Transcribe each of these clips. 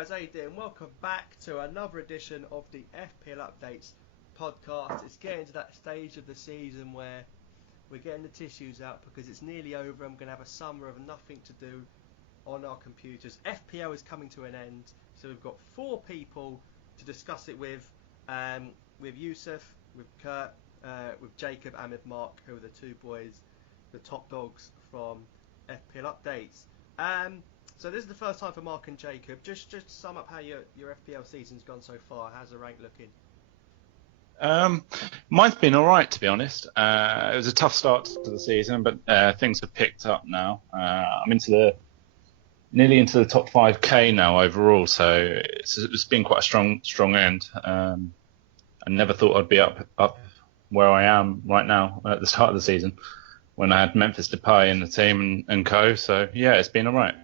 guys, how you doing? Welcome back to another edition of the FPL Updates podcast. It's getting to that stage of the season where we're getting the tissues out because it's nearly over. I'm going to have a summer of nothing to do on our computers. FPL is coming to an end, so we've got 4 people to discuss it with Yusuf, with Kurt, with Jacob and with Mark, who are the 2 boys, the top dogs from FPL Updates. So this is the first time for Mark and Jacob. Just to sum up how your FPL season's gone so far. How's the rank looking? Mine's been all right, to be honest. It was a tough start to the season, but things have picked up now. I'm nearly into the top 5k now overall, so it's been quite a strong end. I never thought I'd be up where I am right now at the start of the season, when I had Memphis Depay in the team and co. So yeah, it's been all right.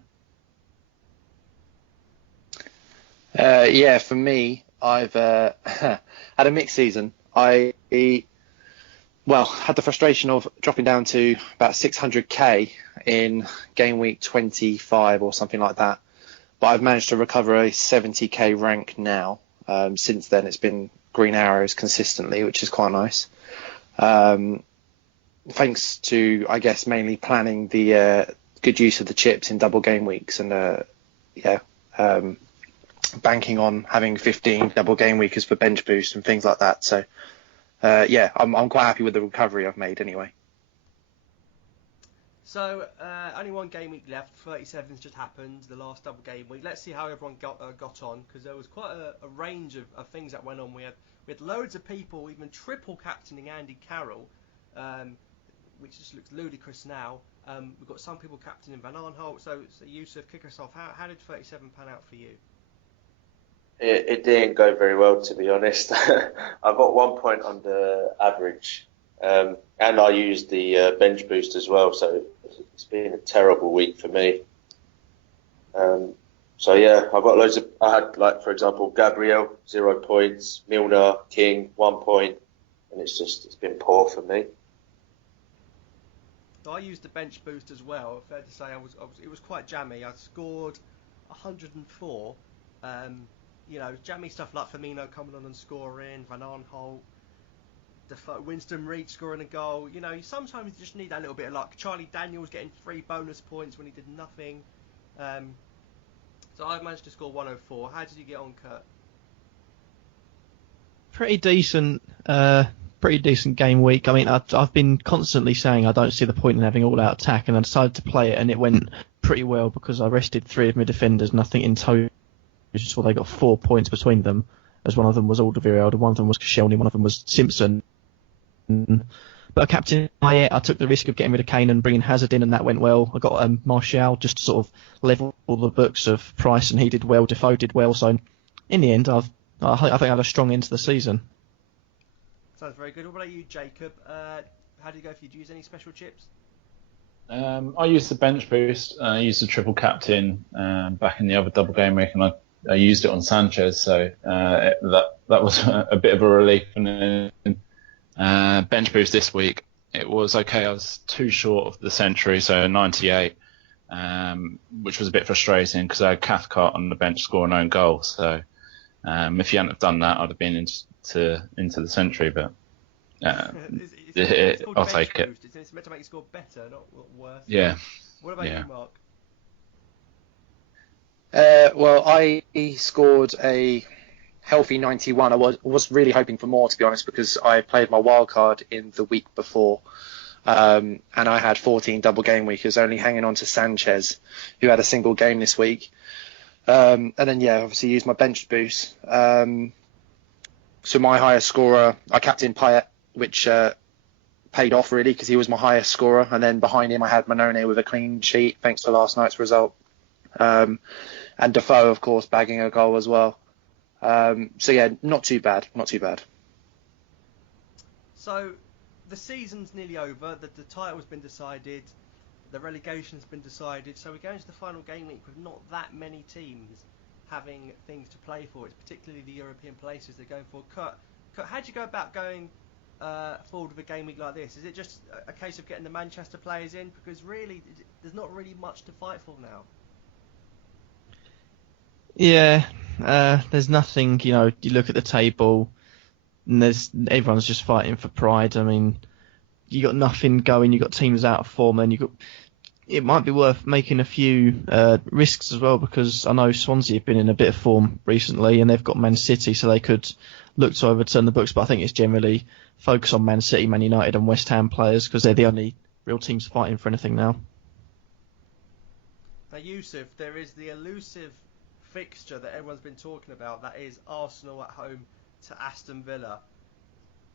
For me, I've had a mixed season. I had the frustration of dropping down to about 600k in Gameweek 25 or something like that. But I've managed to recover a 70k rank now. Since then, it's been green arrows consistently, which is quite nice. Thanks to, I guess, mainly planning the good use of the chips in double game weeks and banking on having 15 double game weekers for bench boost and things like that. So I'm quite happy with the recovery I've made anyway. So only one game week left. 37's just happened, the last double game week. Let's see how everyone got on, because there was quite a range of things that went on. We had loads of people even triple captaining Andy Carroll, which just looks ludicrous now. We've got some people captaining Van Aanholt. So Yusuf, kick us off. How did 37 pan out for you? It didn't go very well, to be honest. I got 1 point under average, and I used the bench boost as well, so it's been a terrible week for me. I got loads of. I had, like, for example, Gabriel 0 points, Milner, King 1 point, and it's been poor for me. So I used the bench boost as well. Fair to say, it was quite jammy. I scored 104. Jammy stuff like Firmino coming on and scoring, Van Aanholt, Winston Reed scoring a goal. Sometimes you just need that little bit of luck. Charlie Daniels getting 3 bonus points when he did nothing. So I managed to score 104. How did you get on, Kurt? Pretty decent game week. I mean, I've been constantly saying I don't see the point in having all-out attack, and I decided to play it, and it went pretty well because I rested 3 of my defenders, and I think in total they got 4 points between them, as one of them was Alderweireld, one of them was Koscielny, one of them was Simpson. But I captained Payet. I took the risk of getting rid of Kane and bringing Hazard in, and that went well. I got Martial just to sort of level all the books of Price, and he did well. Defoe did well. So in the end, I think I had a strong end to the season. Sounds very good. What about you, Jacob? How did it go for you? Did you use any special chips? I used the bench boost. I used the triple captain back in the other double game week, and I used it on Sanchez, so that was a bit of a relief. And then bench boost this week, it was okay. I was too short of the century, so 98, which was a bit frustrating because I had Cathcart on the bench scoring own goal. So if you hadn't have done that, I'd have been into the century. But I'll take it. It's meant to make you score better, not worse. Yeah. What about you, Mark? I scored a healthy 91. I was really hoping for more, to be honest, because I played my wild card in the week before, and I had 14 double game weekers, only hanging on to Sanchez, who had a single game this week. And then obviously used my bench boost. So my highest scorer, I captained Payet, which paid off really because he was my highest scorer, and then behind him I had Manone with a clean sheet thanks to last night's result. And Defoe, of course, bagging a goal as well. Not too bad. So the season's nearly over. The title's been decided. The relegation's been decided. So we're going to the final game week with not that many teams having things to play for. It's particularly the European places they're going for. Kurt, how do you go about going forward with a game week like this? Is it just a case of getting the Manchester players in? Because really, there's not really much to fight for now. Yeah, there's nothing. You look at the table, and everyone's just fighting for pride. I mean, you got nothing going. You got teams out of form, and it might be worth making a few risks as well, because I know Swansea have been in a bit of form recently, and they've got Man City, so they could look to overturn the books. But I think it's generally focus on Man City, Man United, and West Ham players, because they're the only real teams fighting for anything now. Now, Yusuf, there is the elusive fixture that everyone's been talking about. That is Arsenal at home to Aston Villa.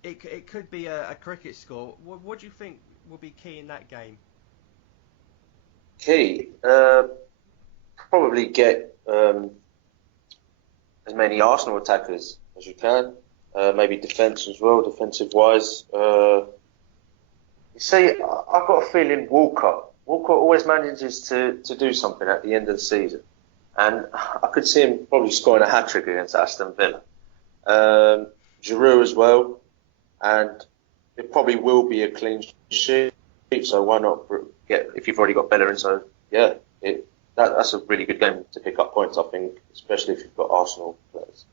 It could be a cricket score. What do you think will be key in that game? Key, probably get as many Arsenal attackers as you can. Maybe defence as well, defensive wise. You see, I've got a feeling Walcott always manages to do something at the end of the season. And I could see him probably scoring a hat-trick against Aston Villa. Giroud as well. And it probably will be a clean sheet, so why not if you've already got Bellerin? So, yeah, that's a really good game to pick up points, I think, especially if you've got Arsenal players.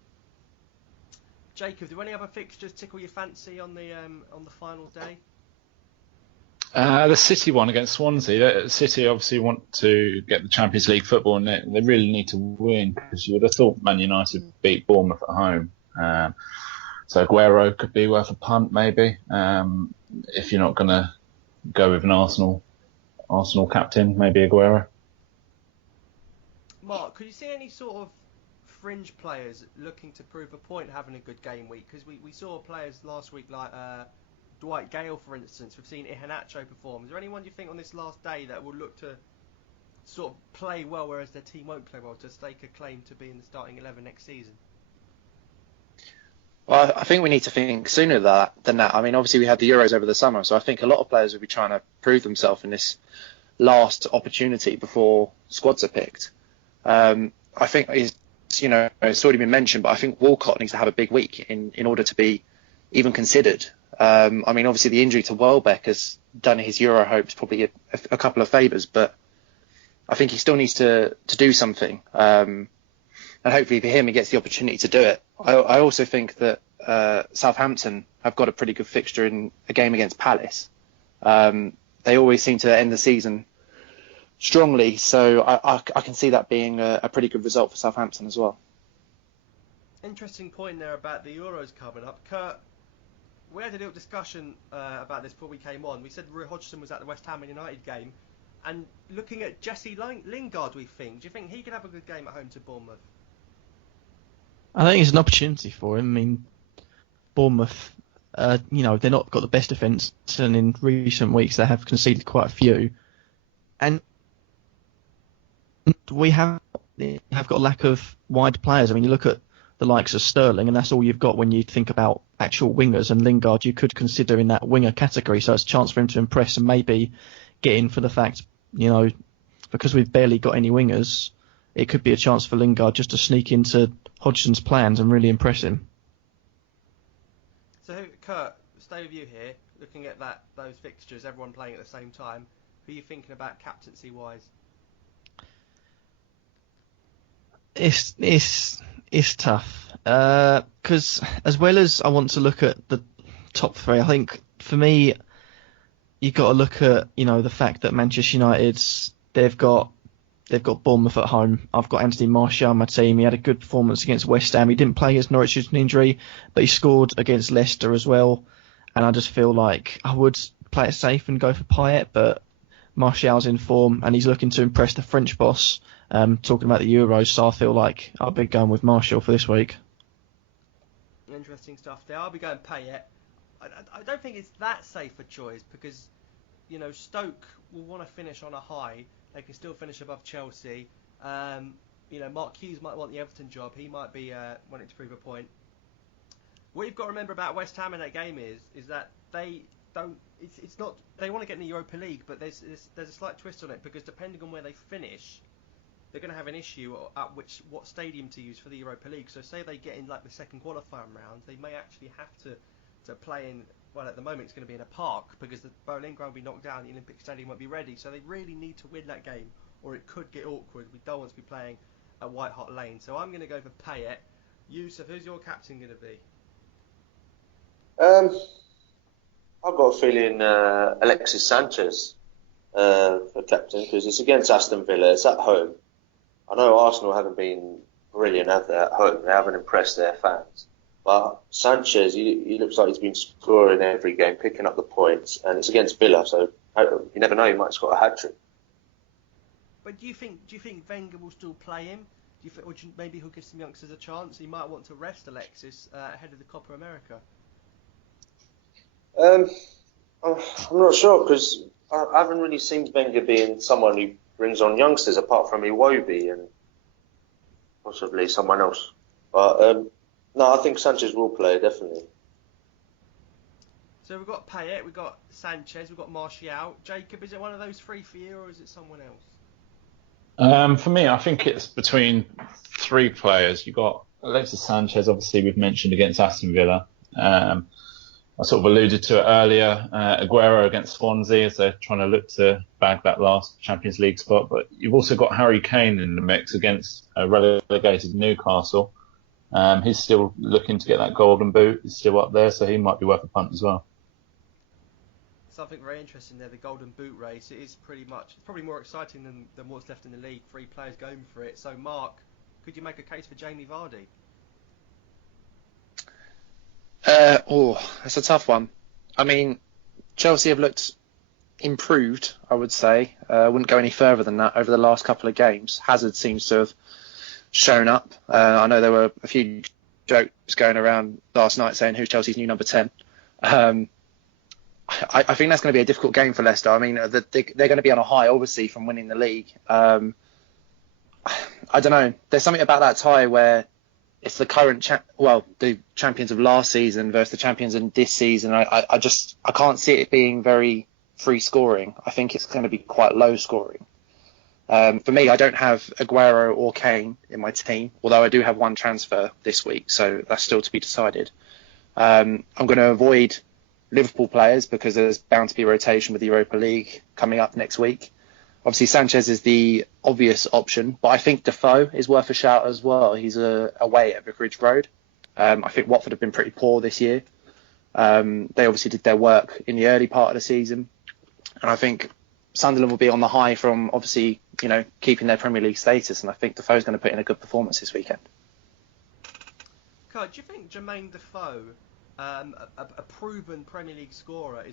Jacob, do any other fixtures tickle your fancy on the final day? The City one against Swansea. City obviously want to get the Champions League football, and they really need to win, because you would have thought Man United beat Bournemouth at home. So Aguero could be worth a punt, maybe, if you're not going to go with an Arsenal captain, maybe Aguero. Mark, could you see any sort of fringe players looking to prove a point having a good game week? Because we saw players last week like Dwight Gale, for instance. We've seen Iheanacho perform. Is there anyone you think on this last day that will look to sort of play well, whereas their team won't play well, to stake a claim to be in the starting 11 next season? Well, I think we need to think sooner than that. I mean, obviously we had the Euros over the summer, so I think a lot of players will be trying to prove themselves in this last opportunity before squads are picked. I think it's already been mentioned, but I think Walcott needs to have a big week in order to be even considered. I mean, obviously the injury to Welbeck has done his Euro hopes probably a couple of favours, but I think he still needs to do something. And hopefully for him, he gets the opportunity to do it. I also think that Southampton have got a pretty good fixture in a game against Palace. They always seem to end the season strongly, so I can see that being a pretty good result for Southampton as well. Interesting point there about the Euros coming up. Kurt, we had a little discussion about this before we came on. We said Roy Hodgson was at the West Ham and United game, and looking at Jesse Lingard, do you think he could have a good game at home to Bournemouth? I think it's an opportunity for him. I mean, Bournemouth, they're not got the best defence, and in recent weeks they have conceded quite a few. And we have got a lack of wide players. I mean, you look at the likes of Sterling, and that's all you've got when you think about actual wingers. And Lingard, you could consider in that winger category, so it's a chance for him to impress and maybe get in for the fact, because we've barely got any wingers, it could be a chance for Lingard just to sneak into Hodgson's plans and really impress him. So, Kurt, stay with you here. Looking at those fixtures, everyone playing at the same time, who are you thinking about captaincy-wise? It's tough, because as well as I want to look at the top three, I think for me you've got to look at the fact that Manchester United, they've got Bournemouth at home. I've got Anthony Martial on my team. He had a good performance against West Ham. He didn't play against Norwich due to an injury, but he scored against Leicester as well. And I just feel like I would play it safe and go for Payet, but Martial's in form and he's looking to impress the French boss. Talking about the Euros, so I feel like I'll be going with Martial for this week. Interesting stuff there. I'll be going Payet. I don't think it's that safe a choice because, Stoke will want to finish on a high. They can still finish above Chelsea. Mark Hughes might want the Everton job. He might be wanting to prove a point. What you've got to remember about West Ham in that game is that they don't. It's not. They want to get in the Europa League, but there's a slight twist on it because depending on where they finish, they're going to have an issue at what stadium to use for the Europa League. So say they get in like the second qualifying round, they may actually have to play in. Well, at the moment it's going to be in a park because the bowling ground will be knocked down, the Olympic Stadium won't be ready. So they really need to win that game, or it could get awkward. We don't want to be playing at White Hart Lane. So I'm going to go for Payet. Yusuf, who's your captain going to be? I've got a feeling Alexis Sanchez for captain because it's against Aston Villa. It's at home. I know Arsenal haven't been brilliant at home. They haven't impressed their fans. But Sanchez, he looks like he's been scoring every game, picking up the points, and it's against Villa, so you never know, he might score a hat-trick. But do you think Wenger will still play him? Do you think, or maybe he'll give some youngsters a chance? He might want to rest Alexis ahead of the Copa America. I'm not sure because I haven't really seen Wenger being someone who brings on youngsters apart from Iwobi and possibly someone else. But no, I think Sanchez will play, definitely. So we've got Payet, we've got Sanchez, we've got Martial. Jacob, is it one of those three for you, or is it someone else? For me, I think it's between three players. You've got Alexis Sanchez, obviously we've mentioned against Aston Villa. I sort of alluded to it earlier. Aguero against Swansea as they're trying to look to bag that last Champions League spot. But you've also got Harry Kane in the mix against relegated Newcastle. He's still looking to get that golden boot. He's still up there, so he might be worth a punt as well. Something very interesting there, the golden boot race. It is it's probably more exciting than what's left in the league. 3 players going for it. So Mark, could you make a case for Jamie Vardy? That's a tough one. I mean, Chelsea have looked improved, I would say. I wouldn't go any further than that over the last couple of games. Hazard seems to have shown up. I know there were a few jokes going around last night saying who's Chelsea's new number 10. I think that's going to be a difficult game for Leicester. I mean, they're going to be on a high, obviously, from winning the league. I don't know. There's something about that tie where it's the current, the champions of last season versus the champions in this season. I can't see it being very free scoring. I think it's going to be quite low scoring. For me, I don't have Aguero or Kane in my team, although I do have one transfer this week, so that's still to be decided. I'm going to avoid Liverpool players because there's bound to be rotation with the Europa League coming up next week. Obviously, Sanchez is the obvious option, but I think Defoe is worth a shout as well. He's away at Vicarage Road. I think Watford have been pretty poor this year. They obviously did their work in the early part of the season, and I think Sunderland will be on the high from obviously, keeping their Premier League status, and I think Defoe's going to put in a good performance this weekend. Carl, do you think Jermaine Defoe, a proven Premier League scorer,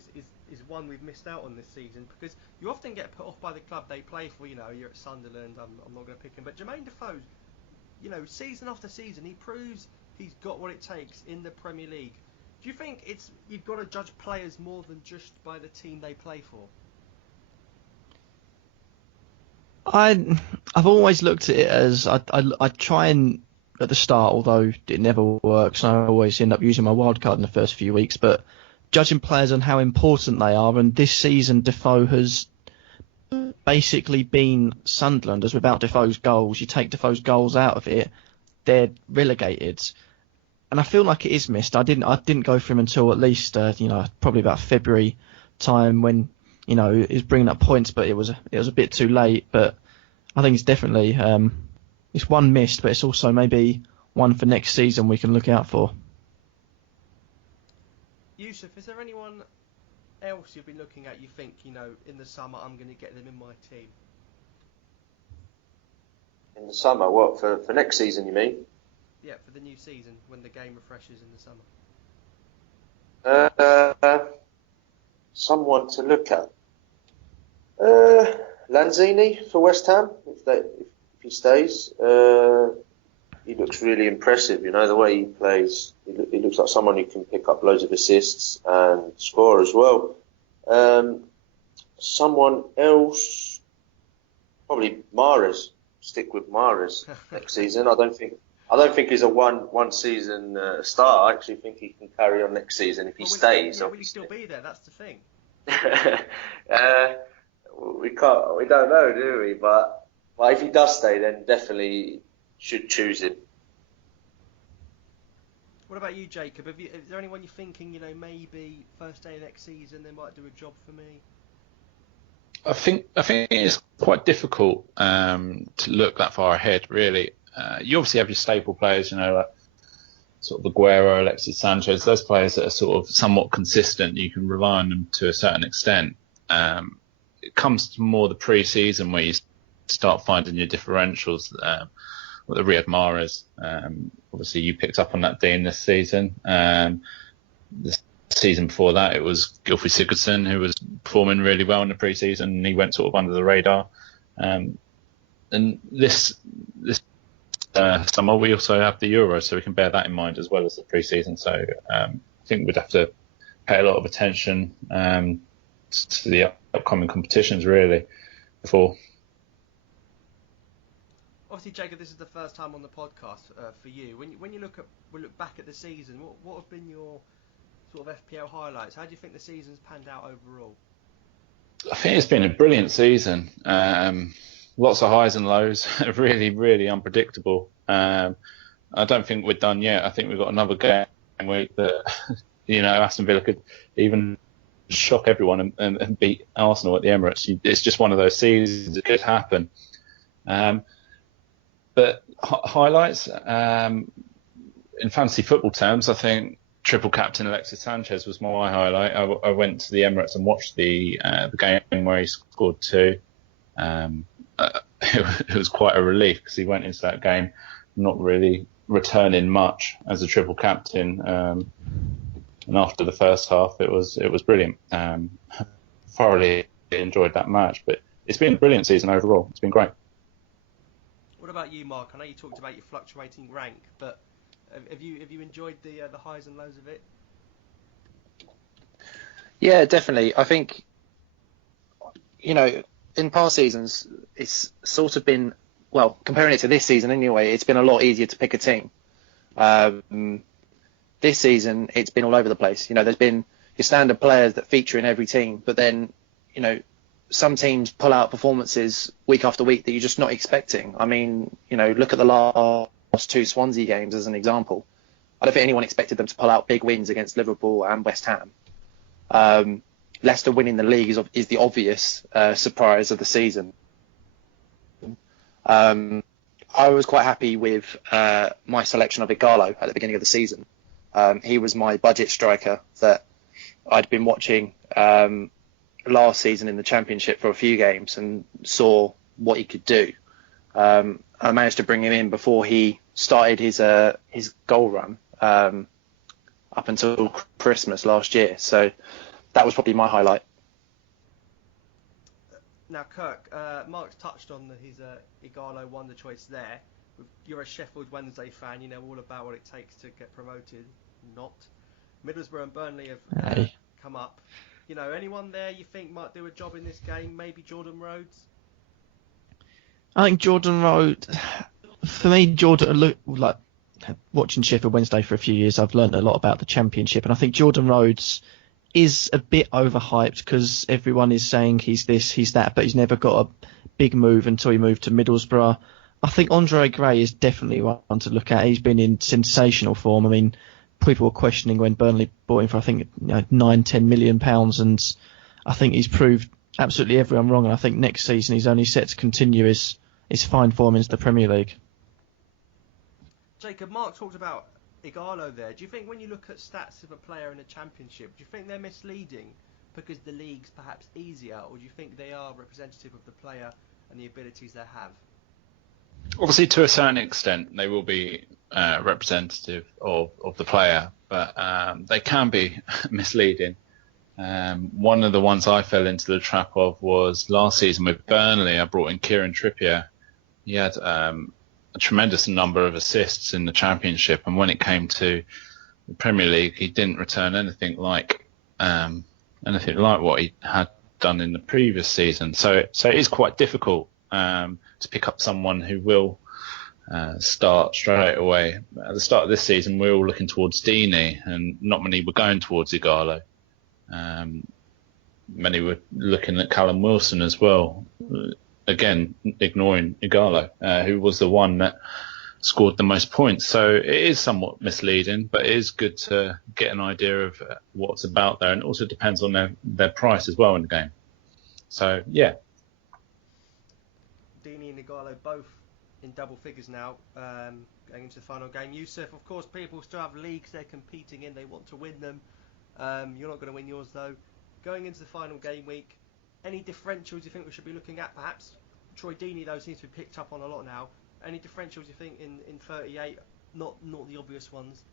is one we've missed out on this season? Because you often get put off by the club they play for. You're at Sunderland. I'm not going to pick him, but Jermaine Defoe, season after season, he proves he's got what it takes in the Premier League. Do you think you've got to judge players more than just by the team they play for? I've always looked at it as I try and at the start, although it never works, and I always end up using my wild card in the first few weeks. But judging players on how important they are, and this season Defoe has basically been Sunderland, as without Defoe's goals, you take Defoe's goals out of it, they're relegated. And I feel like it is missed. I didn't go for him until at least probably about February time when he's bringing up points, but it was a bit too late. But I think it's definitely it's one missed, but it's also maybe one for next season we can look out for. Yusuf, is there anyone else you've been looking at you think, in the summer I'm going to get them in my team? In the summer? What, for next season, you mean? Yeah, for the new season, when the game refreshes in the summer. Someone to look at. Lanzini for West Ham, if he stays. He looks really impressive. The way he plays. He looks like someone who can pick up loads of assists and score as well. Someone else, probably Mahrez. Stick with Mahrez next season. I don't think he's a one season star. I actually think he can carry on next season if he stays. Will he still be there? That's the thing. We don't know, do we? But if he does stay, then definitely should choose him. What about you, Jacob? Is there anyone you're thinking, maybe first day next season they might do a job for me? I think it's quite difficult to look that far ahead. Really, you obviously have your staple players, like sort of Aguero, Alexis Sanchez, those players that are sort of somewhat consistent. You can rely on them to a certain extent. It comes to more the pre-season where you start finding your differentials. With the Riyad Mahrez, obviously you picked up on that, Dean, this season. The season before that, it was Gylfi Sigurdsson who was performing really well in the pre-season, and he went sort of under the radar. And this summer we also have the Euro, so we can bear that in mind as well as the pre-season. So I think we'd have to pay a lot of attention to the upcoming competitions really before. Obviously, Jacob, this is the first time on the podcast for you. When you look back at the season, what have been your sort of FPL highlights? How do you think the season's panned out overall? I think it's been a brilliant season. Lots of highs and lows, really, really unpredictable. I don't think we're done yet. I think we've got another game week that, Aston Villa could even shock everyone and beat Arsenal at the Emirates. It's just one of those seasons. It could happen. But highlights, in fantasy football terms, I think triple captain Alexis Sanchez was my highlight. I went to the Emirates and watched the game where he scored 2. It was quite a relief because he went into that game not really returning much as a triple captain. And after the first half, it was brilliant. Thoroughly enjoyed that match, but it's been a brilliant season overall. It's been great. What about you, Mark? I know you talked about your fluctuating rank, but have you enjoyed the highs and lows of it? Yeah, definitely. I think, in past seasons, it's sort of been, well, comparing it to this season anyway, it's been a lot easier to pick a team. This season, it's been all over the place. There's been your standard players that feature in every team, but then, some teams pull out performances week after week that you're just not expecting. I mean, look at the last 2 Swansea games as an example. I don't think anyone expected them to pull out big wins against Liverpool and West Ham. Leicester winning the league is the obvious surprise of the season. I was quite happy with my selection of Igalo at the beginning of the season. He was my budget striker that I'd been watching last season in the Championship for a few games and saw what he could do. I managed to bring him in before he started his goal run up until Christmas last year. So that was probably my highlight. Now, Kirk, Mark's touched on his Igalo wonder choice there. You're a Sheffield Wednesday fan. You know all about what it takes to get promoted. Not. Middlesbrough and Burnley have come up. Anyone there you think might do a job in this game? Maybe Jordan Rhodes? I think Jordan Rhodes, for me, look like watching Sheffield Wednesday for a few years, I've learned a lot about the Championship, and I think Jordan Rhodes is a bit overhyped because everyone is saying he's this, he's that, but he's never got a big move until he moved to Middlesbrough. I think Andre Gray is definitely one to look at. He's been in sensational form. I mean, people were questioning when Burnley bought him for, I think, £9-10 million, and I think he's proved absolutely everyone wrong. And I think next season he's only set to continue his fine form into the Premier League. Jacob, Mark talked about Igalo there. Do you think when you look at stats of a player in a Championship, do you think they're misleading because the league's perhaps easier, or do you think they are representative of the player and the abilities they have? Obviously, to a certain extent, they will be representative of the player, but they can be misleading. One of the ones I fell into the trap of was last season with Burnley. I brought in Kieran Trippier. He had a tremendous number of assists in the Championship, and when it came to the Premier League, he didn't return anything like what he had done in the previous season. So it is quite difficult to pick up someone who will start straight away. At the start of this season, we were all looking towards Deeney, and not many were going towards Igalo. Many were looking at Callum Wilson as well. Again, ignoring Igalo, who was the one that scored the most points. So it is somewhat misleading, but it is good to get an idea of what's about there, and it also depends on their price as well in the game. So yeah. Dini and Igalo both in double figures now, going into the final game. Yusuf, of course, people still have leagues they're competing in. They want to win them. You're not going to win yours though. Going into the final game week, any differentials you think we should be looking at? Perhaps Troy Deeney though seems to be picked up on a lot now. Any differentials you think in 38? Not the obvious ones.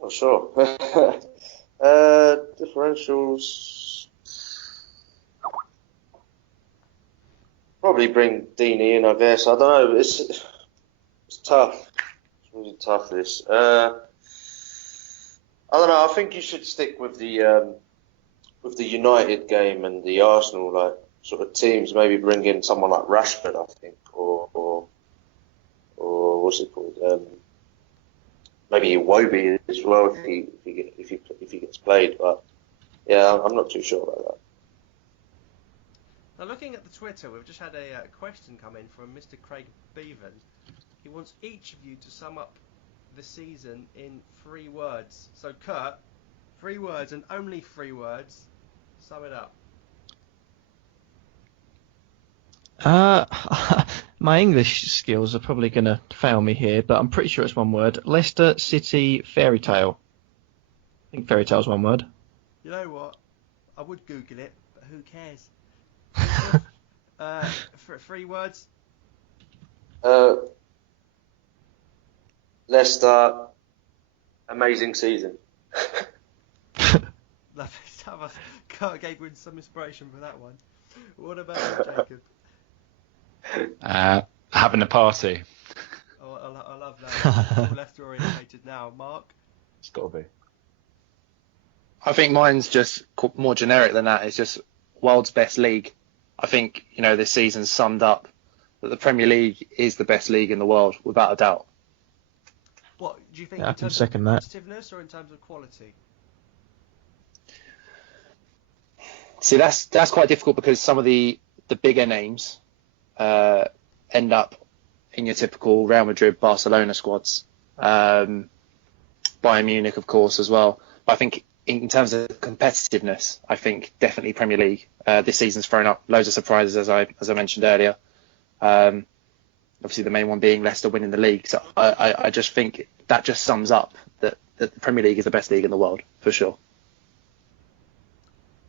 Not sure. Differentials. Probably bring Deeney in, I guess. I don't know. It's tough. It's really tough. This. I don't know. I think you should stick with the United game and the Arsenal sort of teams. Maybe bring in someone like Rashford, I think, or what's it called? Maybe Iwobi as well if he gets played. But yeah, I'm not too sure about that. Now, looking at the Twitter, we've just had a question come in from Mr. Craig Bevan. He wants each of you to sum up the season in 3 words. So, Kurt, 3 words and only 3 words. Sum it up. My English skills are probably going to fail me here, but I'm pretty sure it's 1 word. Leicester City fairy tale. I think fairy tale's 1 word. You know what? I would Google it, but who cares? 3 words. Leicester, amazing season. Lovely. Kurt gave me some inspiration for that one. What about you, Jacob? Having a party. Oh, I love that. All Leicester orientated now. Mark? It's got to be. I think mine's just more generic than that. It's just world's best league. I think, this season's summed up that the Premier League is the best league in the world, without a doubt. What do you think Yeah, in terms second of that. competitiveness or in terms of quality? See, that's quite difficult because some of the bigger names end up in your typical Real Madrid, Barcelona squads. Bayern Munich, of course, as well. But I think in terms of competitiveness, I think definitely Premier League. This season's thrown up loads of surprises, as I mentioned earlier. Obviously, the main one being Leicester winning the league. So I just think that just sums up that the Premier League is the best league in the world, for sure.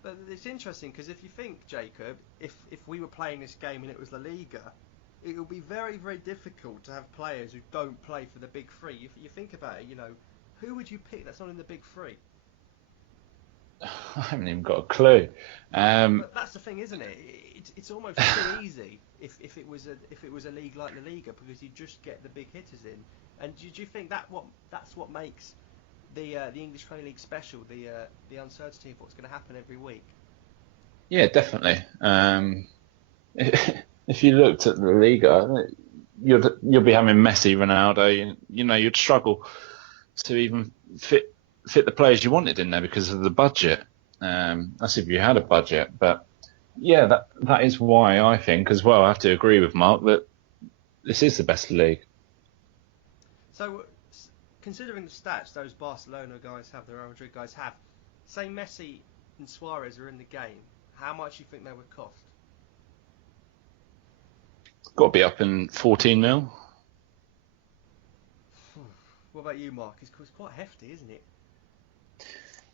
But it's interesting because if you think, Jacob, if we were playing this game and it was La Liga, it would be very, very difficult to have players who don't play for the big 3. If you think about it, who would you pick that's not in the big 3? I haven't even got a clue. But that's the thing, isn't it? It's almost too easy if it was a league like La Liga because you just get the big hitters in. And do you think that's what makes the English Premier League special? The uncertainty of what's going to happen every week. Yeah, definitely. If you looked at the Liga, you'll be having Messi, Ronaldo. You'd struggle to even fit the players you wanted in there because of the budget. That's if you had a budget. But yeah, that is why I think as well. I have to agree with Mark that this is the best league. So, considering the stats those Barcelona guys have, the Real Madrid guys have, say Messi and Suarez are in the game, how much do you think they would cost? Got to be up in 14 mil. What about you, Mark? It's quite hefty, isn't it?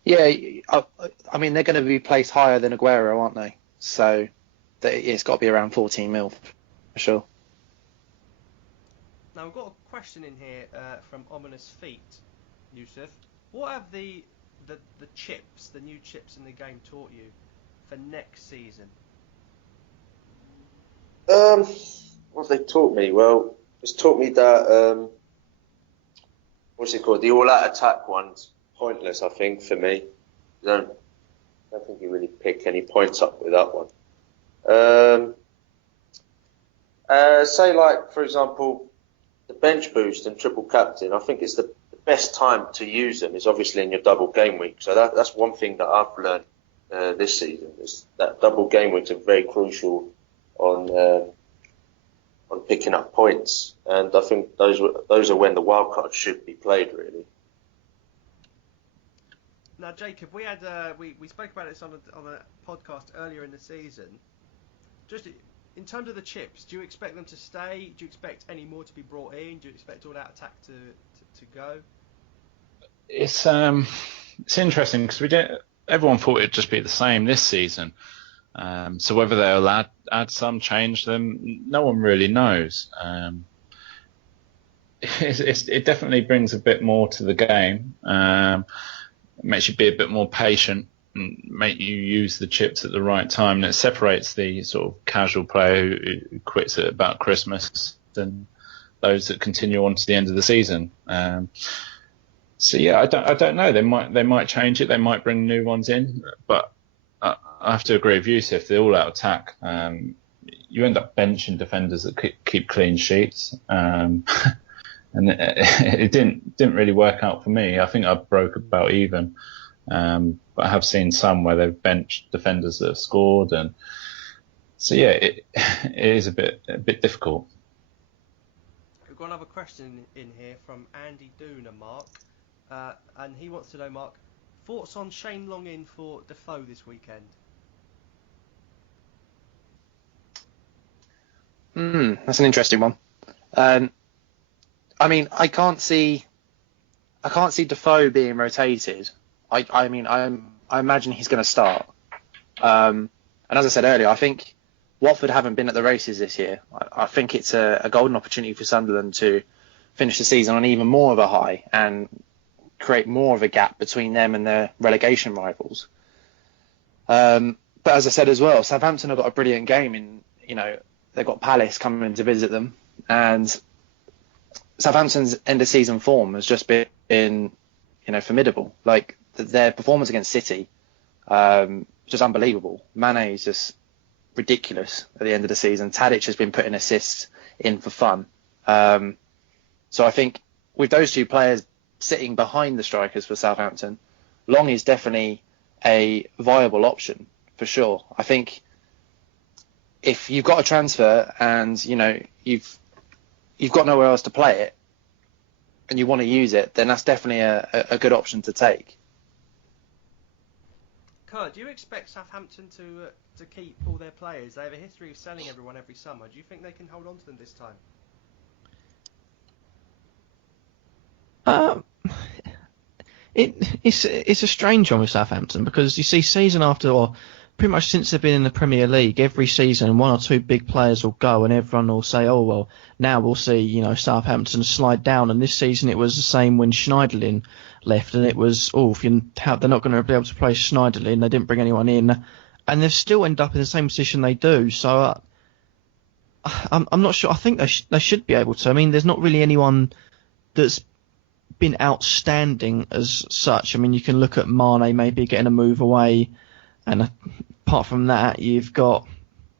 Yeah, I mean, they're going to be placed higher than Aguero, aren't they? So it's got to be around 14 mil, for sure. Now, we've got a question in here from Ominous Feet, Yusuf. What have the chips, the new chips in the game, taught you for next season? What have they taught me? Well, it's taught me that what's it called? The all-out attack one's pointless, I think, for me. I don't think you really pick any points up with that one. Say, like, for example, the bench boost and triple captain, I think it's the best time to use them is obviously in your double game week. So that's one thing that I've learned this season, is that double game weeks are very crucial on picking up points. And I think those are when the wild card should be played, really. Now, Jacob, we had we spoke about this on a podcast earlier in the season. Just in terms of the chips, do you expect them to stay? Do you expect any more to be brought in? Do you expect all out attack to go? It's interesting because everyone thought it'd just be the same this season. So whether they'll add some, change them, no one really knows. It definitely brings a bit more to the game. It makes you be a bit more patient and make you use the chips at the right time. And it separates the sort of casual player who quits at about Christmas and those that continue on to the end of the season. So yeah, I don't know. They might change it. They might bring new ones in, but I have to agree with you, Sif. The all-out attack, you end up benching defenders that keep clean sheets, and it didn't really work out for me. I think I broke about even, but I have seen some where they've benched defenders that have scored, and so yeah, it is a bit difficult. We've got another question in here from Andy Dooner, Mark. And he wants to know, Mark, thoughts on Shane Long in for Defoe this weekend? That's an interesting one. I mean, I can't see Defoe being rotated. I imagine he's going to start. And as I said earlier, I think Watford haven't been at the races this year. I think it's a golden opportunity for Sunderland to finish the season on even more of a high and create more of a gap between them and their relegation rivals. But as I said as well, Southampton have got a brilliant game in, they've got Palace coming to visit them, and Southampton's end of season form has just been formidable. Like their performance against City, just unbelievable. Mane is just ridiculous at the end of the season. Tadic has been putting assists in for fun. So I think with those two players sitting behind the strikers for Southampton, Long is definitely a viable option for sure. I think if you've got a transfer and you've got nowhere else to play it and you want to use it, then that's definitely a good option to take. Kurt, do you expect Southampton to keep all their players? They have a history of selling everyone every summer. Do you think they can hold on to them this time? It's a strange one with Southampton because you see season after, or pretty much since they've been in the Premier League, every season one or two big players will go and everyone will say, oh well, now we'll see Southampton slide down. And this season it was the same when Schneiderlin left, and it was they're not going to be able to play Schneiderlin. They didn't bring anyone in, and they've still ended up in the same position they do. So I'm not sure. I think they should be able to. I mean, there's not really anyone that's been outstanding as such. I mean, you can look at Mane maybe getting a move away, and apart from that, you've got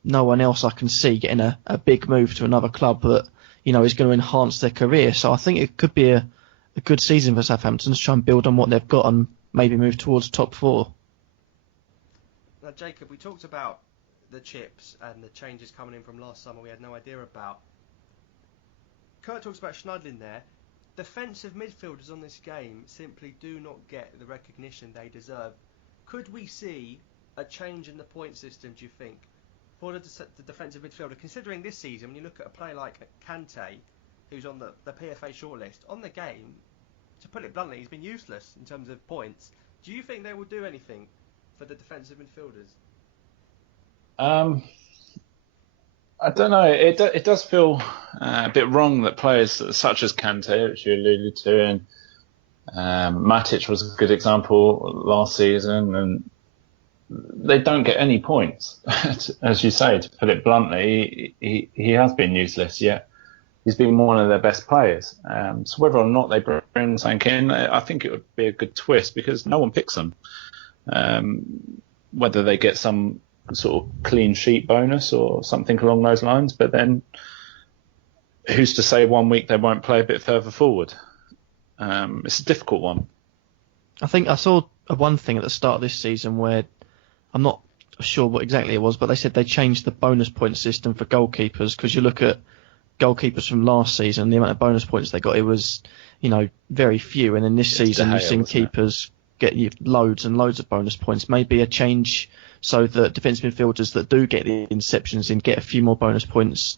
no one else I can see getting a big move to another club that is going to enhance their career. So I think it could be a good season for Southampton to try and build on what they've got and maybe move towards top four. Now, Jacob, we talked about the chips and the changes coming in from last summer we had no idea about. Kurt talks about Schneiderlin there. Defensive midfielders on this game simply do not get the recognition they deserve. Could we see a change in the point system, do you think, for the defensive midfielder? Considering this season, when you look at a player like Kante, who's on the PFA shortlist, on the game, to put it bluntly, he's been useless in terms of points. Do you think they will do anything for the defensive midfielders? I don't know. It does feel a bit wrong that players such as Kante, which you alluded to, and Matic was a good example last season, and they don't get any points. As you say, to put it bluntly, he has been useless, yet he's been one of their best players. So whether or not they bring something in, I think it would be a good twist because no one picks them. Whether they get some sort of clean sheet bonus or something along those lines, but then who's to say 1 week they won't play a bit further forward? It's a difficult one. I think I saw one thing at the start of this season where I'm not sure what exactly it was, but they said they changed the bonus point system for goalkeepers, because you look at goalkeepers from last season, the amount of bonus points they got, it was very few, and then this season you've seen keepers get you loads and loads of bonus points. Maybe a change so that defensive midfielders that do get the interceptions in get a few more bonus points,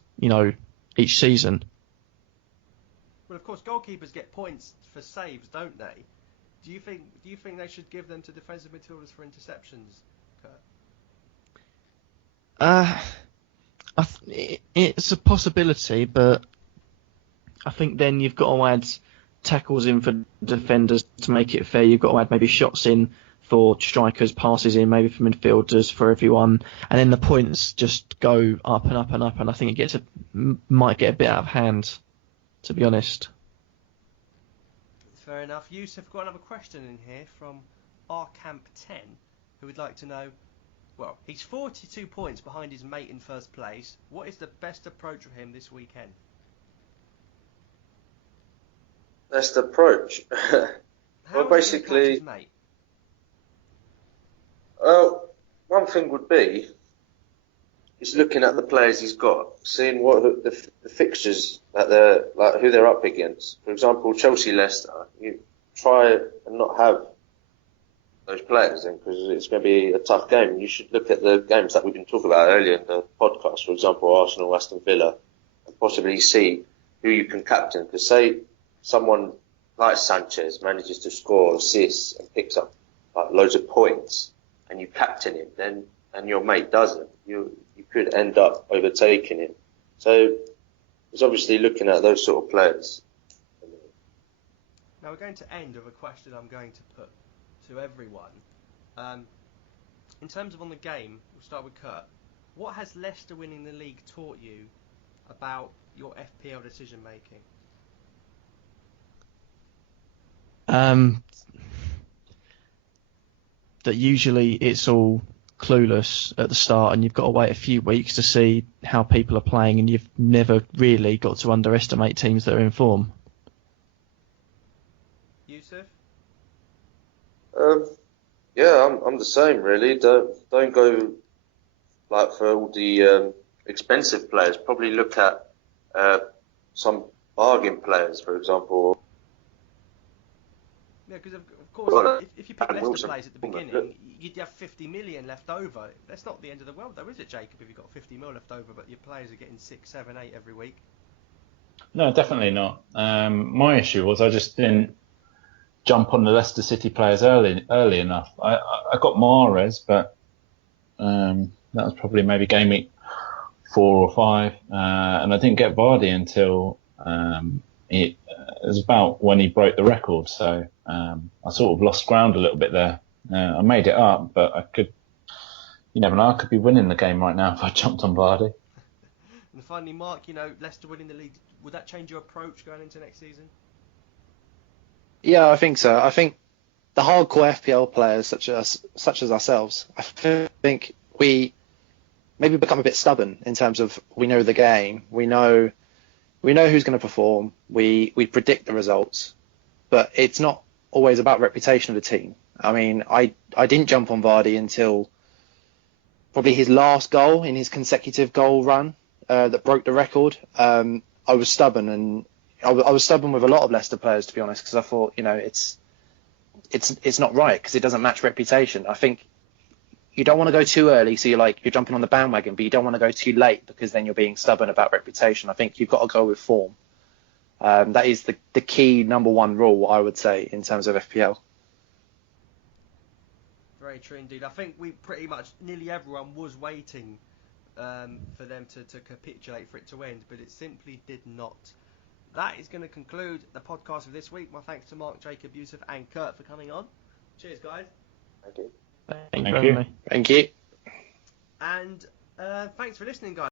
each season. Well, of course, goalkeepers get points for saves, don't they? Do you think they should give them to defensive midfielders for interceptions, Kurt? It's a possibility, but I think then you've got to add tackles in for defenders to make it fair. You've got to add maybe shots in for strikers, passes in maybe for midfielders, for everyone, and then the points just go up and up and up. And I think it might get a bit out of hand, to be honest. Fair enough. Yusuf, got another question in here from rcamp10, who would like to know. Well, he's 42 points behind his mate in first place. What is the best approach for him this weekend? Best approach? Well, basically, his mate? Well, one thing would be is looking at the players he's got, seeing what the fixtures that who they're up against. For example, Chelsea, Leicester. You try and not have those players in because it's going to be a tough game. You should look at the games that we've been talking about earlier in the podcast. For example, Arsenal, Aston Villa, and possibly see who you can captain. Because say someone like Sanchez manages to score assists and picks up loads of points, and you captain him, and your mate doesn't, you could end up overtaking him. So it's obviously looking at those sort of players. Now we're going to end with a question I'm going to put to everyone. In terms of on the game, we'll start with Kurt. What has Leicester winning the league taught you about your FPL decision making? That usually it's all clueless at the start and you've got to wait a few weeks to see how people are playing, and you've never really got to underestimate teams that are in form. Yusuf? Yeah, I'm the same really. Don't go for all the expensive players. Probably look at some bargain players, for example. Yeah, because of course, if you pick Leicester players at the beginning, you'd have 50 million left over. That's not the end of the world, though, is it, Jacob? If you've got 50 mil left over, but your players are getting 6, 7, 8 every week. No, definitely not. My issue was I just didn't jump on the Leicester City players early enough. I got Mahrez, but that was probably maybe game week 4 or 5, and I didn't get Vardy until it was about when he broke the record. So I sort of lost ground a little bit there. I made it up, but you never know, I could be winning the game right now if I jumped on Vardy. And finally, Mark, Leicester winning the league, would that change your approach going into next season? Yeah, I think so. I think the hardcore FPL players, such as ourselves, I think we maybe become a bit stubborn in terms of we know the game, we know who's going to perform, we predict the results, but it's not always about reputation of the team. I mean, I didn't jump on Vardy until probably his last goal in his consecutive goal run that broke the record. I was stubborn, and I was stubborn with a lot of Leicester players, to be honest, because I thought, it's not right because it doesn't match reputation. I think you don't want to go too early, so you're jumping on the bandwagon, but you don't want to go too late because then you're being stubborn about reputation. I think you've got to go with form. That is the key number one rule, I would say, in terms of FPL. Very true indeed. I think nearly everyone was waiting for them to capitulate, for it to end, but it simply did not. That is going to conclude the podcast of this week. My thanks to Mark, Jacob, Yusuf and Kurt for coming on. Cheers, guys. Thank you. Thank you. Thank you. And thanks for listening, guys.